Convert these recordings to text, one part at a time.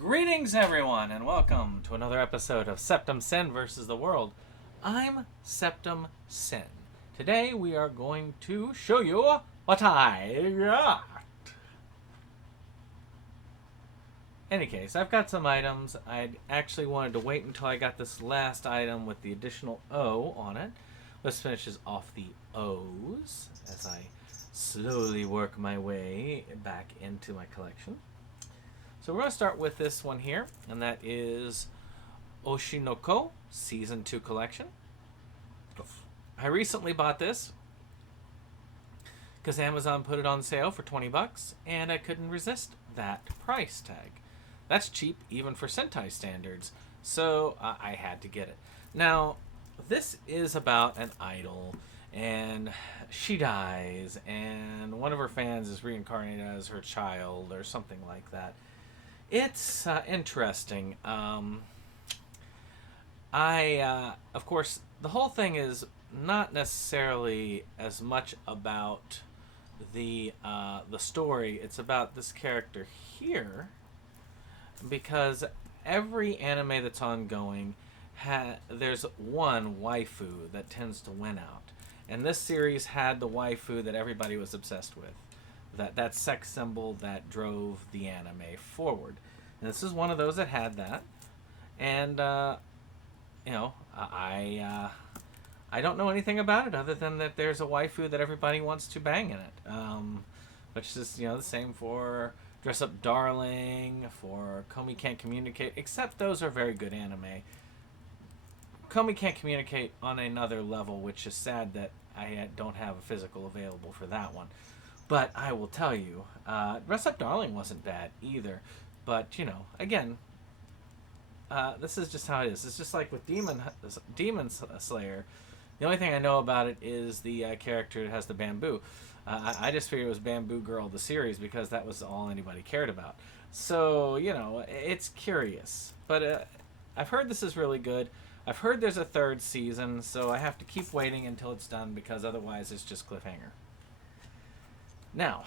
Greetings, everyone, and welcome to another episode of SeptumSin versus the World. I'm SeptumSin. Today we are going to show you what I got. Any case, I've got some items. I actually wanted to wait until I got this last item with the additional O on it. Let's finish off the O's as I slowly work my way back into my collection. So we're going to start with this one here, and that is Oshinoko Season 2 Collection. I recently bought this because Amazon put it on sale for $20, and I couldn't resist that price tag. That's cheap even for Sentai standards, so I had to get it. Now, this is about an idol, and she dies, and one of her fans is reincarnated as her child or something like that. It's interesting. Of course, the whole thing is not necessarily as much about the story. It's about this character here, because every anime that's ongoing, there's one waifu that tends to win out, and this series had the waifu that everybody was obsessed with. That sex symbol that drove the anime forward. And this is one of those that had that. And, I don't know anything about it other than that there's a waifu that everybody wants to bang in it. Which is, the same for Dress Up Darling, for Komi Can't Communicate, except those are very good anime. Komi Can't Communicate on another level, which is sad that I don't have a physical available for that one. But I will tell you, Dress Up Darling wasn't bad either. But, again, this is just how it is. It's just like with Demon Slayer. The only thing I know about it is the character that has the bamboo. I just figured it was Bamboo Girl, the series, because that was all anybody cared about. So, it's curious. But I've heard this is really good. I've heard there's a third season, so I have to keep waiting until it's done, because otherwise it's just cliffhanger. Now,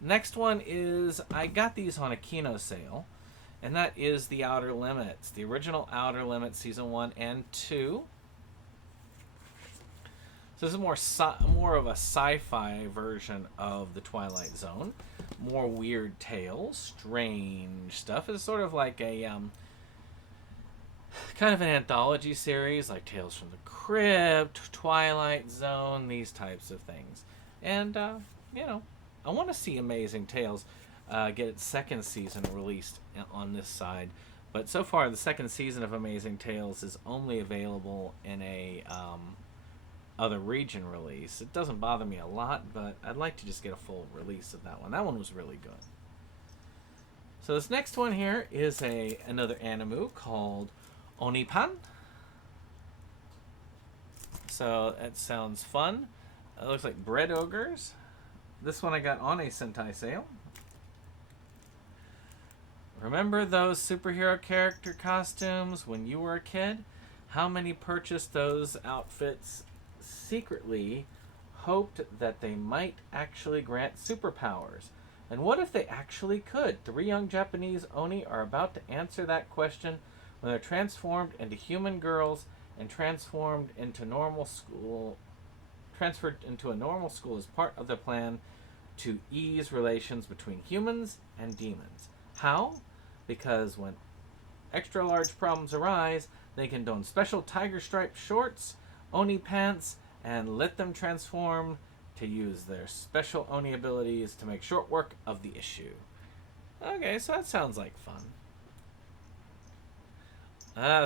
next one is, I got these on a Kino sale, and that is the Outer Limits, the original Outer Limits Season 1 and 2. So this is more of a sci-fi version of the Twilight Zone. More weird tales, strange stuff. It's sort of like a kind of an anthology series, like Tales from the Crypt, Twilight Zone, these types of things. And, I want to see Amazing Tales get its second season released on this side. But so far, the second season of Amazing Tales is only available in a other region release. It doesn't bother me a lot, but I'd like to just get a full release of that one. That one was really good. So this next one here is another anime called Onipan. So that sounds fun. It looks like bread ogres. This one I got on a Sentai sale. Remember those superhero character costumes when you were a kid? How many purchased those outfits secretly, hoped that they might actually grant superpowers? And what if they actually could? 3 young Japanese Oni are about to answer that question when they're transformed into human girls and transformed into transferred into a normal school as part of the plan to ease relations between humans and demons. How? Because when extra large problems arise, they can don special tiger striped shorts, Oni pants, and let them transform to use their special Oni abilities to make short work of the issue. Okay, so that sounds like fun.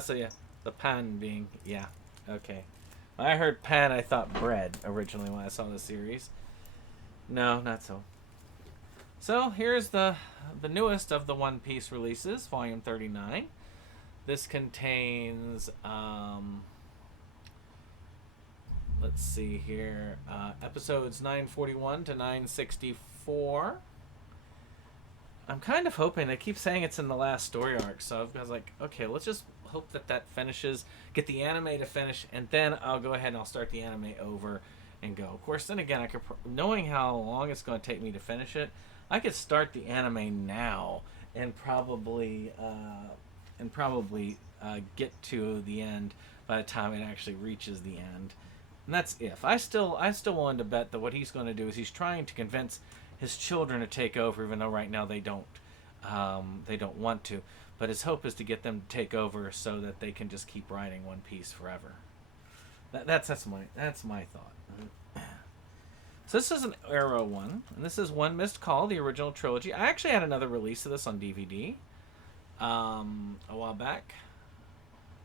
So yeah, the pan being, yeah, okay. When I heard pan, I thought bread originally when I saw the series. No, not so. So here's the newest of the One Piece releases, Volume 39. This contains, let's see here, episodes 941 to 964. I'm kind of hoping, they keep saying it's in the last story arc, so I was like, okay, let's just hope that finishes, get the anime to finish, and then I'll go ahead and I'll start the anime over and go. Of course, then again, knowing how long it's going to take me to finish it, I could start the anime now and probably get to the end by the time it actually reaches the end. And that's if I still willing to bet that what he's going to do is he's trying to convince his children to take over, even though right now they don't want to. But his hope is to get them to take over so that they can just keep riding One Piece forever. That's my thought. So this is an Arrow one, and this is One Missed Call, the original trilogy. I actually had another release of this on DVD a while back.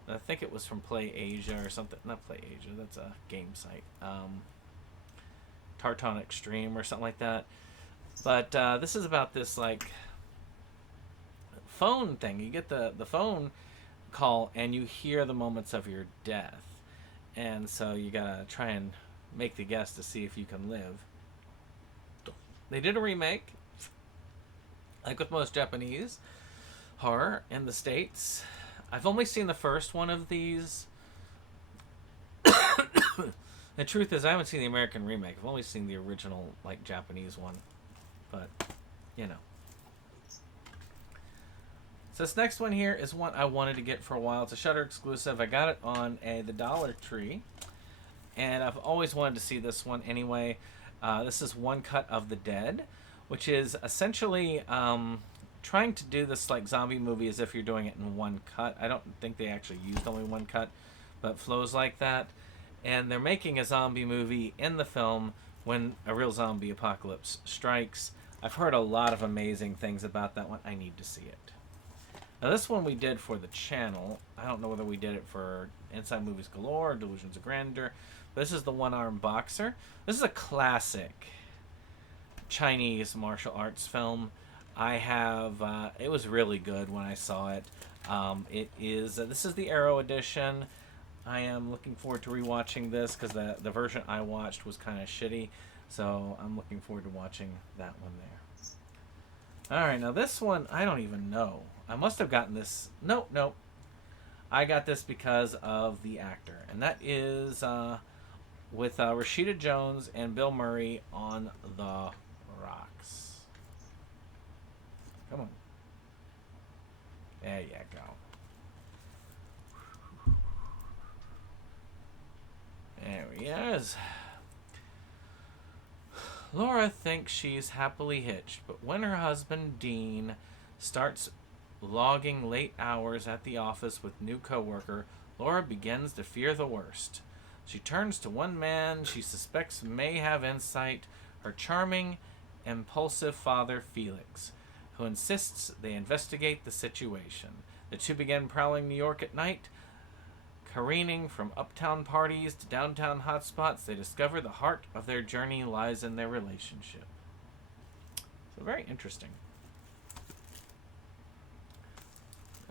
I think it was from Play Asia or something. Not Play Asia, that's a game site. Tarton Extreme or something like that. But this is about this like phone thing. You get the phone call and you hear the moments of your death. And so you gotta try and make the guess to see if you can live. They did a remake, like with most Japanese horror in the States. I've only seen the first one of these. The truth is, I haven't seen the American remake. I've only seen the original, like, Japanese one. But, you know. So this next one here is one I wanted to get for a while. It's a Shudder exclusive. I got it on the Dollar Tree. And I've always wanted to see this one anyway. This is One Cut of the Dead, which is essentially trying to do this like zombie movie as if you're doing it in one cut. I don't think they actually used only one cut, but it flows like that. And they're making a zombie movie in the film when a real zombie apocalypse strikes. I've heard a lot of amazing things about that one. I need to see it. Now this one we did for the channel. I don't know whether we did it for Inside Movies Galore or Delusions of Grandeur. But this is the One-Armed Boxer. This is a classic Chinese martial arts film. I have, it was really good when I saw it. It is, this is the Arrow edition. I am looking forward to rewatching this because the version I watched was kind of shitty. So I'm looking forward to watching that one there. Alright, now this one, I don't even know. I must have gotten this. Nope. I got this because of the actor. And that is with Rashida Jones and Bill Murray on The Rocks. Come on. There you go. There he is. Laura thinks she's happily hitched, but when her husband, Dean, starts logging late hours at the office with new coworker, Laura begins to fear the worst. She turns to one man she suspects may have insight, her charming, impulsive father, Felix, who insists they investigate the situation. The two begin prowling New York at night. Careening from uptown parties to downtown hotspots, they discover the heart of their journey lies in their relationship. So very interesting.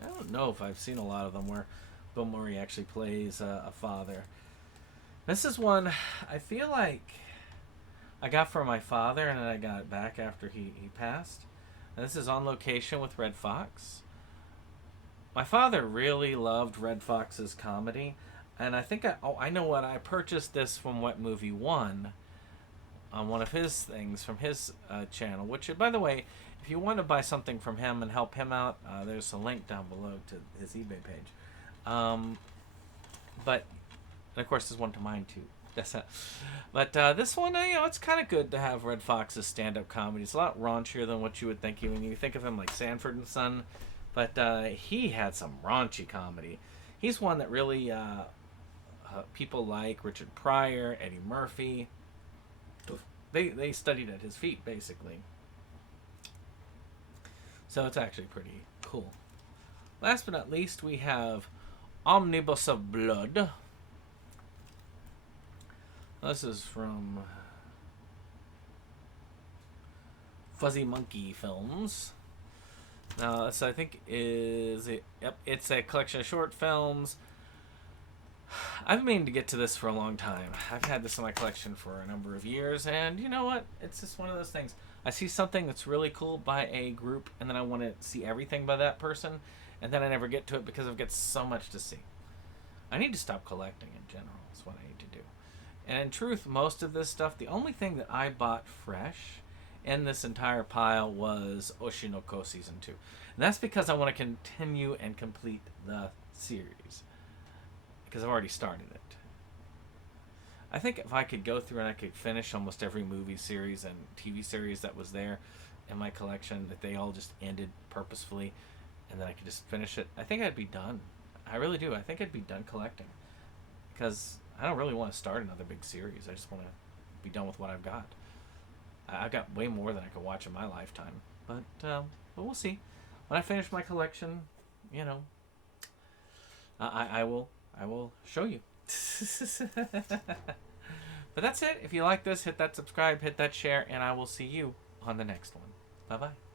I don't know if I've seen a lot of them where Bill Murray actually plays a father. This is one I feel like I got from my father and then I got it back after he passed. And this is On Location with Red Fox. My father really loved Red Fox's comedy, and I think I know what, I purchased this from What Movie One on one of his things from his channel, which, by the way, if you want to buy something from him and help him out, there's a link down below to his eBay page. But, and of course, there's one to mine too. But this one, it's kind of good to have Red Fox's stand-up comedy. It's a lot raunchier than what you would think when you think of him like Sanford and Son. But he had some raunchy comedy. He's one that really people like Richard Pryor, Eddie Murphy. They studied at his feet, basically. So it's actually pretty cool. Last but not least, we have Omnibus of Blood. This is from Fuzzy Monkey Films. Now, this I think it's a collection of short films. I've been meaning to get to this for a long time. I've had this in my collection for a number of years, and you know what? It's just one of those things. I see something that's really cool by a group, and then I want to see everything by that person, and then I never get to it because I've got so much to see. I need to stop collecting in general. That's what I need to do. And in truth, most of this stuff, the only thing that I bought fresh in this entire pile was Oshinoko Season 2. And that's because I want to continue and complete the series. Because I've already started it. I think if I could go through and I could finish almost every movie series and TV series that was there in my collection, that they all just ended purposefully, and then I could just finish it, I think I'd be done. I really do. I think I'd be done collecting. Because I don't really want to start another big series. I just want to be done with what I've got. I've got way more than I could watch in my lifetime. But we'll see. When I finish my collection, you know, I will show you. But that's it. If you like this, hit that subscribe, hit that share, and I will see you on the next one. Bye-bye.